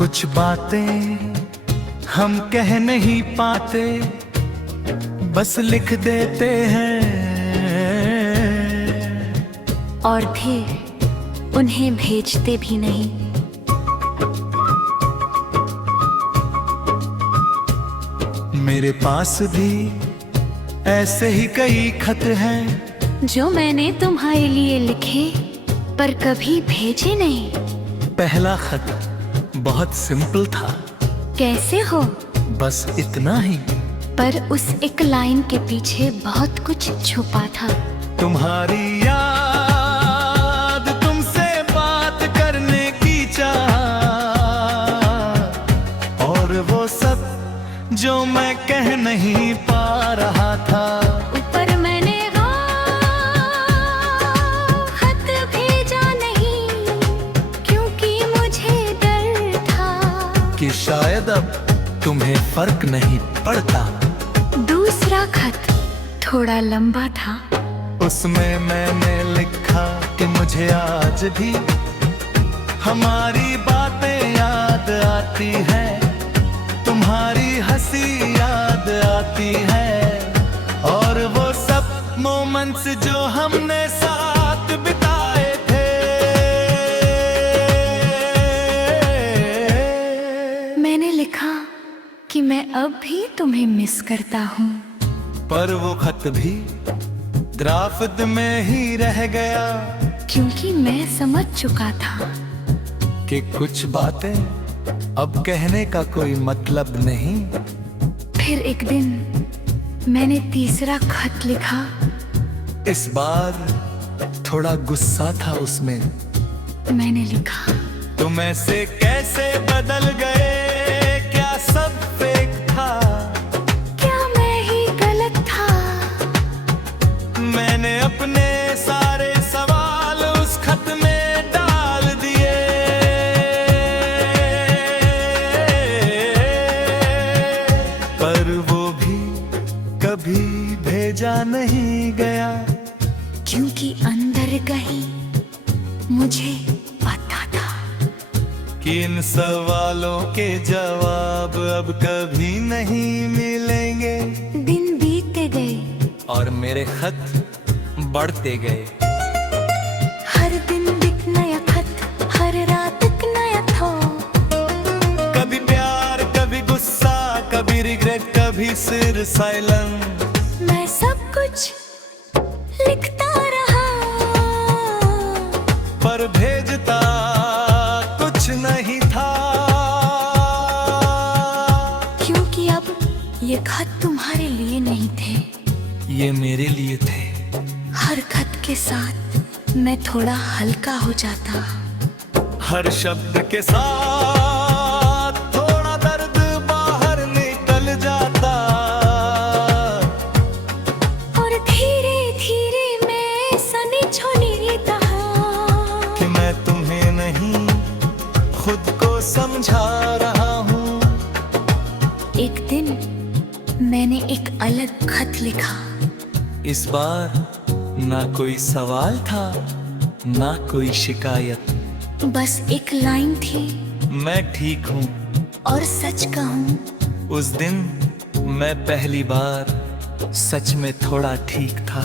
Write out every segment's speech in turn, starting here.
कुछ बातें हम कह नहीं पाते, बस लिख देते हैं और फिर उन्हें भेजते भी नहीं। मेरे पास भी ऐसे ही कई खत हैं जो मैंने तुम्हारे लिए लिखे पर कभी भेजे नहीं। पहला खत बहुत सिंपल था, कैसे हो, बस इतना ही। पर उस एक लाइन के पीछे बहुत कुछ छुपा था। तुम्हारी याद, तुमसे बात करने की चाह, और वो सब जो मैं कह नहीं पा रहा था। ऊपर मैंने खत भेजा नहीं, क्योंकि मुझे डर था कि शायद अब तुम्हें फर्क नहीं पड़ता। दूसरा खत थोड़ा लंबा था। उसमें मैंने लिखा कि मुझे आज भी हमारी बातें याद आती है, तुम्हारी हंसी याद आती है, और वो सब मोमेंट्स जो हमने साथ बिताए थे। मैंने लिखा कि मैं अब भी तुम्हें मिस करता हूँ, पर वो खत भी ड्राफ्ट में ही रह गया, क्योंकि मैं समझ चुका था कि कुछ बातें अब कहने का कोई मतलब नहीं। फिर एक दिन मैंने तीसरा खत लिखा। इस बार थोड़ा गुस्सा था उसमें। मैंने लिखा, तुम ऐसे कैसे बदल गए, क्या सब फेक था, क्या मैं ही गलत था। मैंने अपने सारे सवाल उस खत में डाल दिए, पर वो भी कभी भेजा नहीं गया, क्योंकि अंदर कहीं मुझे पता था कि इन सवालों के जवाब अब कभी नहीं मिलेंगे। दिन बीतते गए और मेरे खत बढ़ते गए। हर दिन एक नया खत, हर रात एक नया था। कभी प्यार, कभी गुस्सा, कभी रिग्रेट, कभी सिर्फ साइलेंस। मैं सब कुछ लिखता रहा, पर भेजता कुछ नहीं था, क्योंकि अब ये खत तुम्हारे लिए नहीं थे, ये मेरे लिए थे। हर खत के साथ मैं थोड़ा हल्का हो जाता, हर शब्द के साथ थोड़ा दर्द बाहर निकल जाता, और धीरे धीरे मैं सनी छोनी रहा कि मैं तुम्हें नहीं खुद को समझा रहा हूँ। एक दिन मैंने एक अलग खत लिखा। इस बार ना कोई सवाल था, ना कोई शिकायत, बस एक लाइन थी, मैं ठीक हूँ। और सच कहूँ, उस दिन मैं पहली बार सच में थोड़ा ठीक था,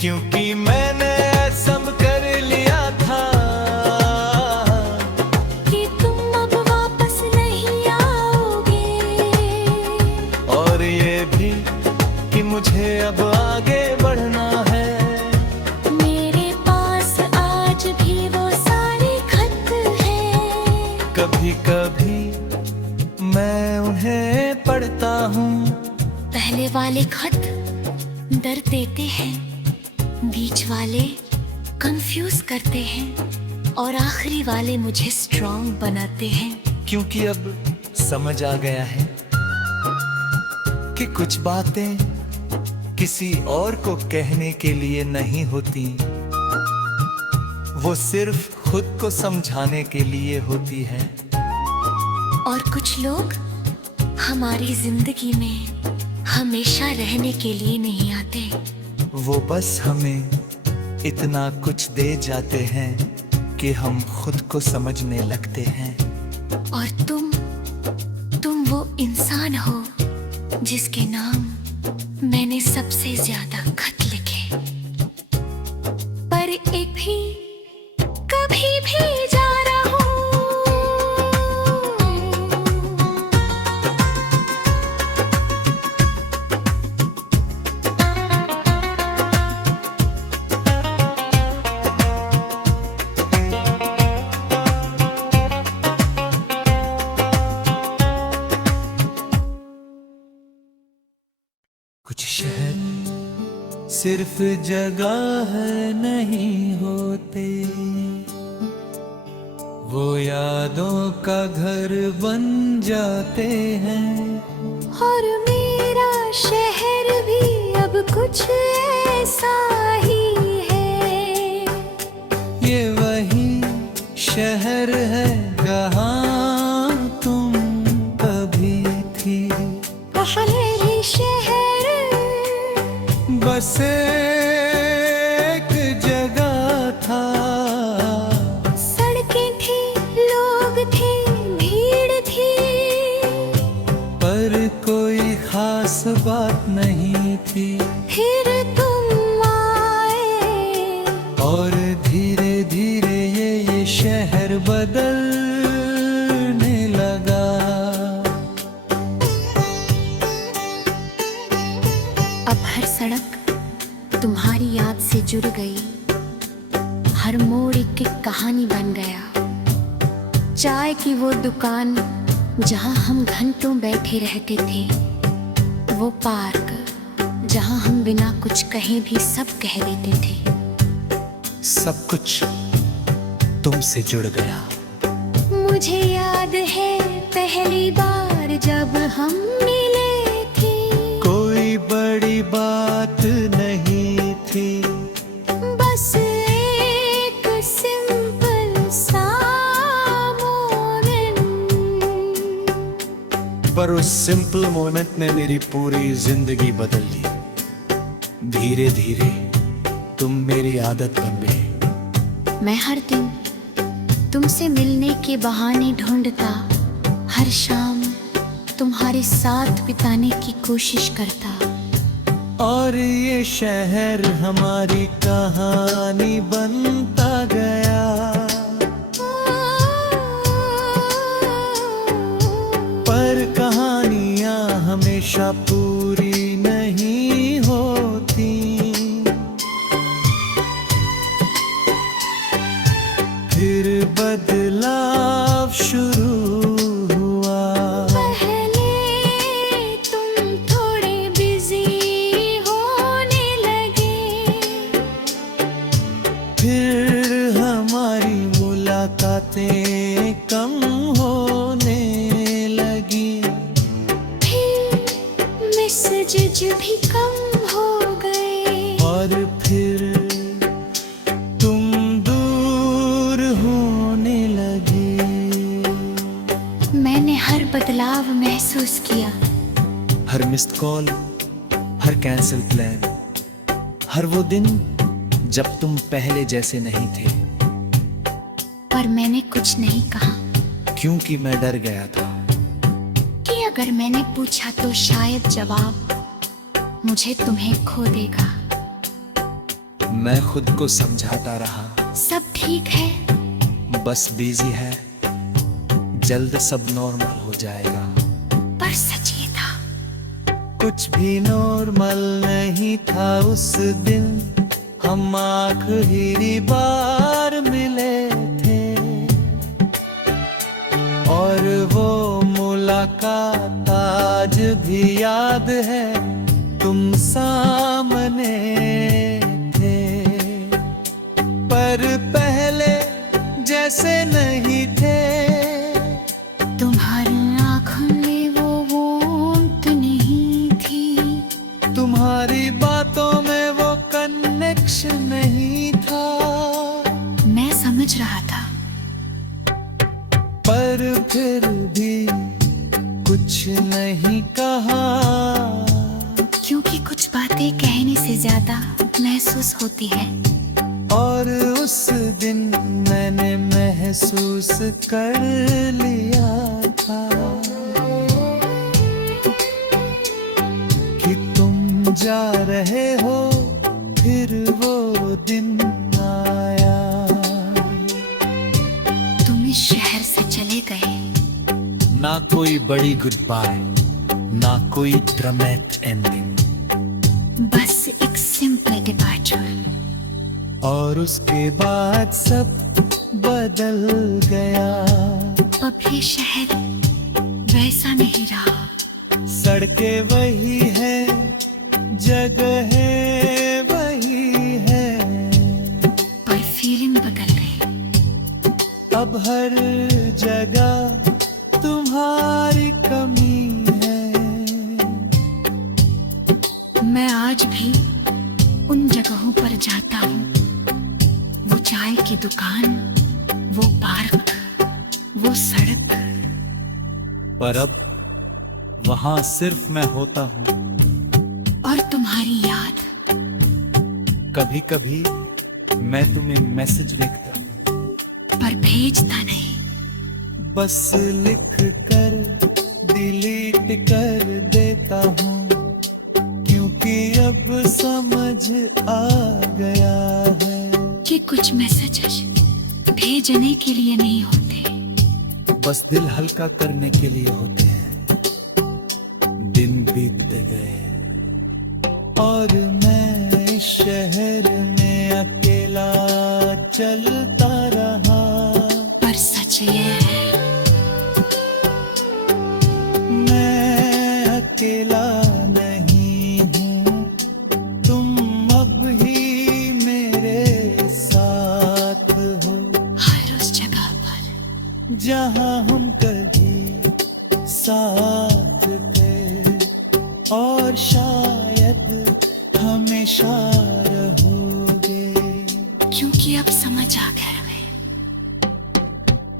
क्योंकि मैंने सब कर लिया था कि तुम अब वापस नहीं आओगे, और ये भी कि मुझे अब आगे बढ़ना है। मेरे पास आज भी वो सारे खत हैं, कभी कभी मैं उन्हें पढ़ता हूँ। पहले वाले खत डर देते हैं, बीच वाले कंफ्यूज करते हैं, और आखिरी वाले मुझे स्ट्रांग बनाते हैं। क्योंकि अब समझ आ गया है कि कुछ बातें किसी और को कहने के लिए नहीं होती, वो सिर्फ खुद को समझाने के लिए होती है। और कुछ लोग हमारी जिंदगी में हमेशा रहने के लिए नहीं आते, वो बस हमें इतना कुछ दे जाते हैं कि हम खुद को समझने लगते हैं। और तुम वो इंसान हो जिसके नाम मैंने सबसे ज्यादा खत लिखे, पर एक भी कभी भी जा रहा हूँ। कुछ शहर सिर्फ जगह नहीं होते, वो यादों का घर बन जाते हैं। और मेरा शहर भी अब कुछ ऐसा ही है। ये वही शहर है जहाँ तुम कभी थी। पहले भी शहर बस एक जगह था, सड़कें थी, लोग थे, भीड़ थी, पर कोई खास बात नहीं थी। फिर तुम आए और धीरे धीरे ये शहर बदलने लगा। अब हर सड़क तुम्हारी याद से जुड़ गई, हर मोड़ एक कहानी बन गया। चाय की वो दुकान जहाँ हम घंटों बैठे रहते थे, वो पार्क जहाँ हम बिना कुछ कहे भी सब कह देते थे। सब कुछ तुमसे जुड़ गया। मुझे याद है पहली बार जब हम मिले थे, कोई बड़ी बात नहीं थी, बस एक सिंपल सा मोमेंट। पर उस सिंपल मोमेंट ने मेरी पूरी जिंदगी बदल दी। धीरे धीरे तुम मेरी आदत बन गई। मैं हर दिन तुमसे मिलने के बहाने ढूंढता, हर शाम तुम्हारे साथ बिताने की कोशिश करता। और ये शहर हमारी कहानी बनता गया। पर कहानियां हमेशा पूरी नहीं होती। फिर बदलाव शुरू हुआ। पहले तुम थोड़े बिजी होने लगे, फिर हमारी मुलाकातें कम होने लगी। फिर मैसेज भी कम हो गए, और फिर तुम दूर होने लगी। मैंने हर बदलाव महसूस किया। हर मिस्ड कॉल, हर कैंसिल प्लान, हर वो दिन जब तुम पहले जैसे नहीं थे। पर मैंने कुछ नहीं कहा, क्योंकि मैं डर गया था कि अगर मैंने पूछा तो शायद जवाब मुझे तुम्हें खो देगा। मैं खुद को समझाता रहा, सब ठीक है, बस बिजी है, जल्द सब नॉर्मल हो जाएगा। पर सच ये था। कुछ भी नॉर्मल नहीं था उस दिन। हम आखिरी बार मिले थे, और वो मुलाकात आज भी याद है। तुम सामने थे, पर पहले जैसे नहीं थे। तुम्हारी आँखों में वो वार्मथ नहीं थी, तुम्हारी बातों में वो कनेक्शन नहीं था। मैं समझ रहा था, पर फिर भी कुछ नहीं कहा। क्योंकि कुछ बातें कहने से ज्यादा महसूस होती है। और उस दिन मैंने महसूस कर लिया। जा रहे हो फिर वो दिन आया। तुम इस शहर से चले गए, ना कोई बड़ी गुड बाय, ना कोई ड्रामेटिक एंडिंग, बस एक सिंपल डिपार्चर। और उसके बाद सब बदल गया। अब ये शहर वैसा नहीं रहा। सड़कें वही है, जगहें वही है, पर फीलिंग बदल गई। अब हर जगह तुम्हारी कमी है। मैं आज भी उन जगहों पर जाता हूँ, वो चाय की दुकान, वो पार्क, वो सड़क। पर अब वहां सिर्फ मैं होता हूँ। और तुम्हारी याद। कभी कभी मैं तुम्हें मैसेज लिखता हूँ, पर भेजता नहीं। बस लिख कर डिलीट कर देता हूँ, क्योंकि अब समझ आ गया है कि कुछ मैसेजेस भेजने के लिए नहीं होते, बस दिल हल्का करने के लिए होते हैं। दिन बीतते गए और मैं इस शहर में अकेला चलता रहा। पर सच ये है, मैं अकेला नहीं हूँ, तुम अब ही मेरे साथ हो। हर उस जगह पर जहाँ हम कभी साथ थे, और शायद हमेशा रहोगे। क्योंकि अब समझ आ गया है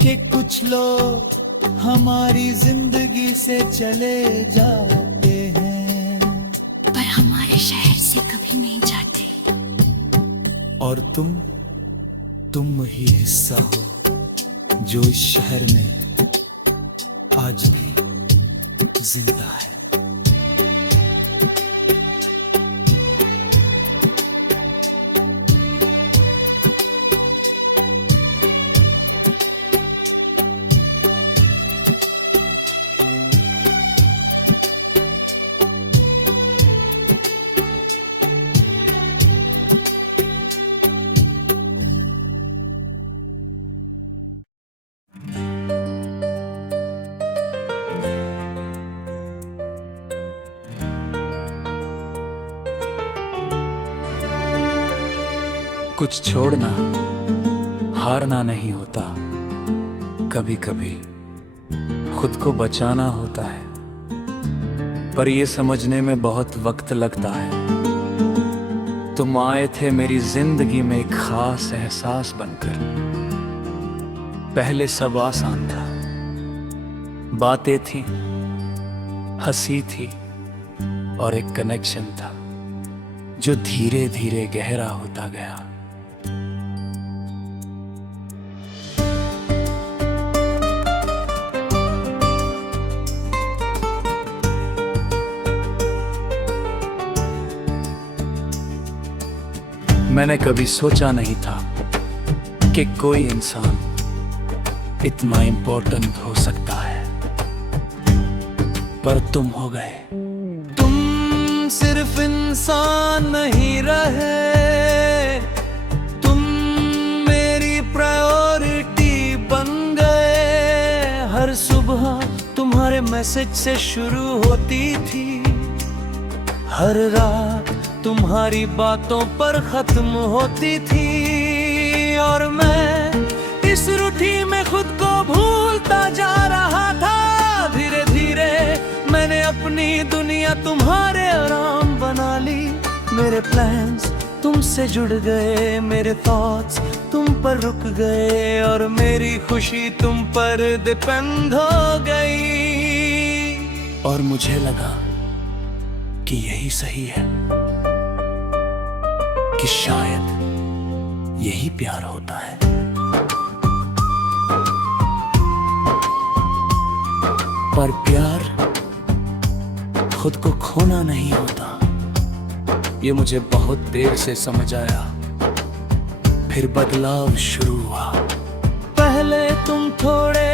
कि कुछ लोग हमारी जिंदगी से चले जाते हैं, पर हमारे शहर से कभी नहीं जाते। और तुम ही हिस्सा हो जो इस शहर में आज भी जिंदा है। कुछ छोड़ना हारना नहीं होता, कभी कभी खुद को बचाना होता है, पर ये समझने में बहुत वक्त लगता है। तुम आए थे मेरी जिंदगी में एक खास एहसास बनकर। पहले सब आसान था, बातें थी, हंसी थी, और एक कनेक्शन था जो धीरे धीरे गहरा होता गया। मैंने कभी सोचा नहीं था कि कोई इंसान इतना इम्पोर्टेंट हो सकता है, पर तुम हो गए। तुम सिर्फ इंसान नहीं रहे, तुम मेरी प्रायोरिटी बन गए। हर सुबह तुम्हारे मैसेज से शुरू होती थी, हर रात तुम्हारी बातों पर खत्म होती थी। और मैं इस रूटीन में खुद को भूलता जा रहा था। धीरे धीरे मैंने अपनी दुनिया तुम्हारे आराम बना ली। मेरे प्लान्स तुमसे जुड़ गए, मेरे थॉट्स तुम पर रुक गए, और मेरी खुशी तुम पर डिपेंड हो गई। और मुझे लगा कि यही सही है, कि शायद यही प्यार होता है। पर प्यार खुद को खोना नहीं होता, ये मुझे बहुत देर से समझ आया, फिर बदलाव शुरू हुआ। पहले तुम थोड़े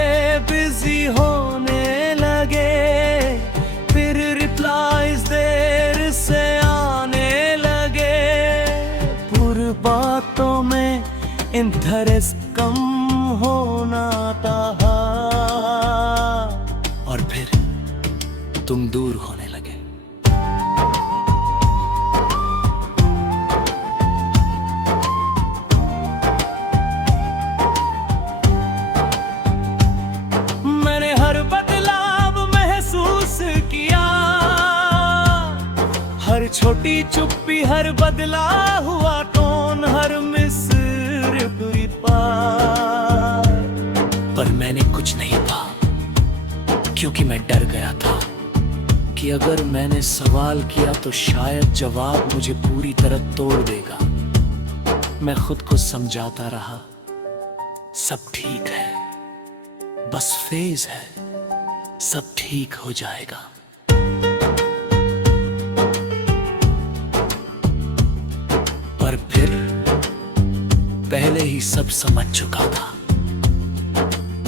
बिजी होने लगे, फिर रिप्लाईज देर से आने लगे, पूरी बातों में इंटरेस्ट कम होना था, और फिर तुम दूर होने लगे। मैंने हर बदलाव महसूस किया, हर छोटी चुप्पी, हर बदला हुआ टोन, हर मिस रिप्लाई। पर मैंने कुछ नहीं कहा, क्योंकि मैं डर गया था कि अगर मैंने सवाल किया तो शायद जवाब मुझे पूरी तरह तोड़ देगा। मैं खुद को समझाता रहा, सब ठीक है, बस फेज है, सब ठीक हो जाएगा। पर फिर पहले ही सब समझ चुका था।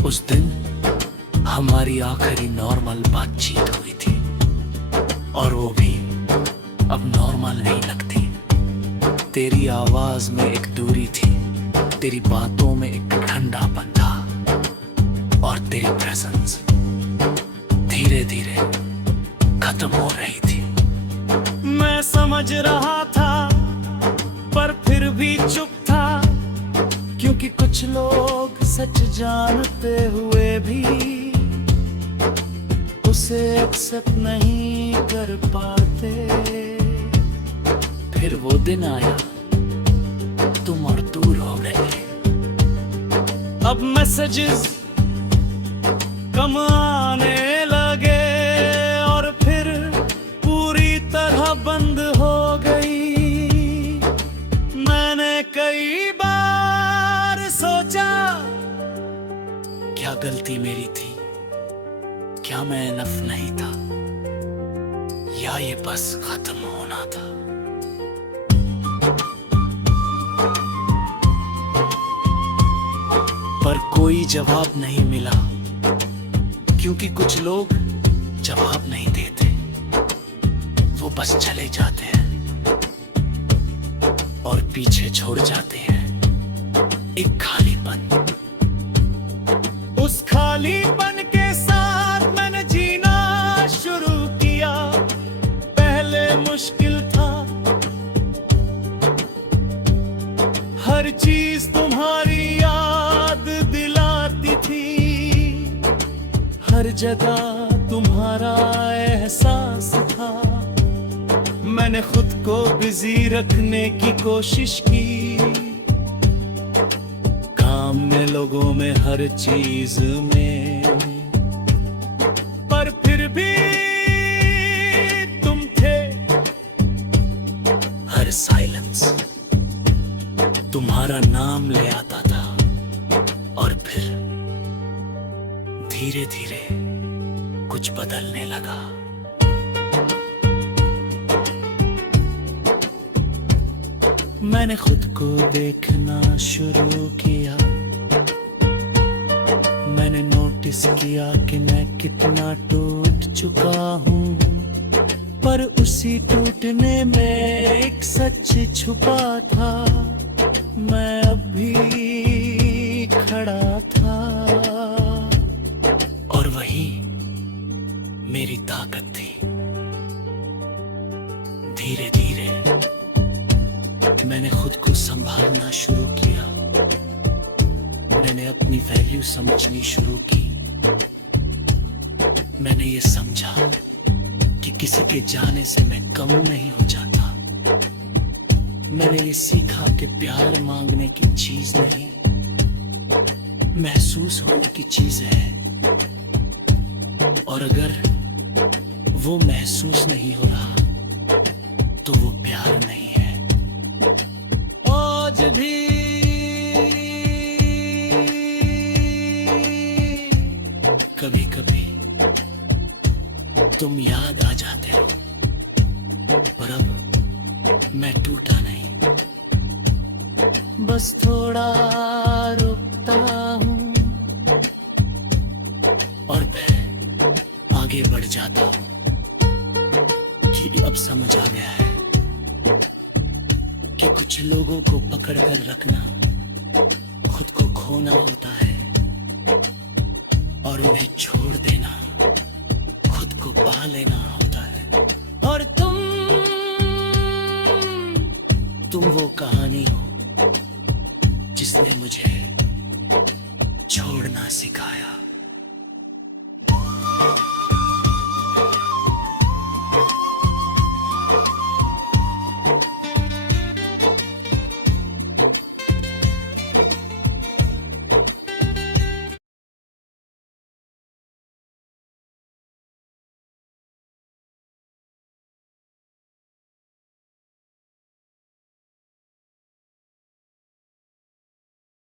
उस दिन हमारी आखिरी नॉर्मल बातचीत हुई थी, और वो भी अब नॉर्मल नहीं लगती। तेरी आवाज में एक दूरी थी, तेरी बातों में एक ठंडापन था, और तेरी प्रेजेंस धीरे धीरे खत्म हो रही थी। मैं समझ रहा था, पर फिर भी चुप था, क्योंकि कुछ लोग सच जानते हुए भी उसे एक्सेप्ट नहीं कर पाते। फिर वो दिन आया, तुम और दूर हो गए। अब मैसेजेस कम आने लगे, और फिर पूरी तरह बंद हो गई। मैंने कई बार सोचा, क्या गलती मेरी थी? क्या मैं इनफ नहीं था, या ये बस खत्म होना था? पर कोई जवाब नहीं मिला, क्योंकि कुछ लोग जवाब नहीं देते, वो बस चले जाते हैं और पीछे छोड़ जाते हैं एक खालीपन। उस खालीपन के साथ मैंने जीना शुरू किया। पहले मुश्किल था, हर चीज तुम्हारी याद दिलाती थी, हर जगह तुम्हारा एहसास था। मैंने खुद को बिजी रखने की कोशिश की, काम में, लोगों में, हर चीज में, पर फिर भी तुम थे। हर साइलेंस तुम्हारा नाम ले आता था, और फिर धीरे धीरे कुछ बदलने लगा। मैंने खुद को देखना शुरू किया, मैंने नोटिस किया कि मैं कितना टूट चुका हूँ, पर उसी टूटने में एक सच छुपा था। मैं अब भी खड़ा था, और वही मेरी ताकत थी। धीरे धीरे मैंने खुद को संभालना शुरू किया, मैंने अपनी वैल्यू समझनी शुरू की। मैंने ये समझा कि किसी के जाने से मैं कम नहीं हो जाता। मैंने ये सीखा कि प्यार मांगने की चीज नहीं, महसूस होने की चीज है, और अगर वो महसूस नहीं हो रहा तो वो प्यार नहीं है। आज भी कभी कभी तुम याद आ जाते हो, पर अब थोड़ा रुकता हूँ और फिर आगे बढ़ जाता हूँ कि अब समझ आ गया है कि कुछ लोगों को पकड़ कर रखना खुद को खोना होता है और उन्हें छोड़ देना खुद को पा लेना होता है। और तुम वो कहानी हो जिसने मुझे छोड़ना सिखाया।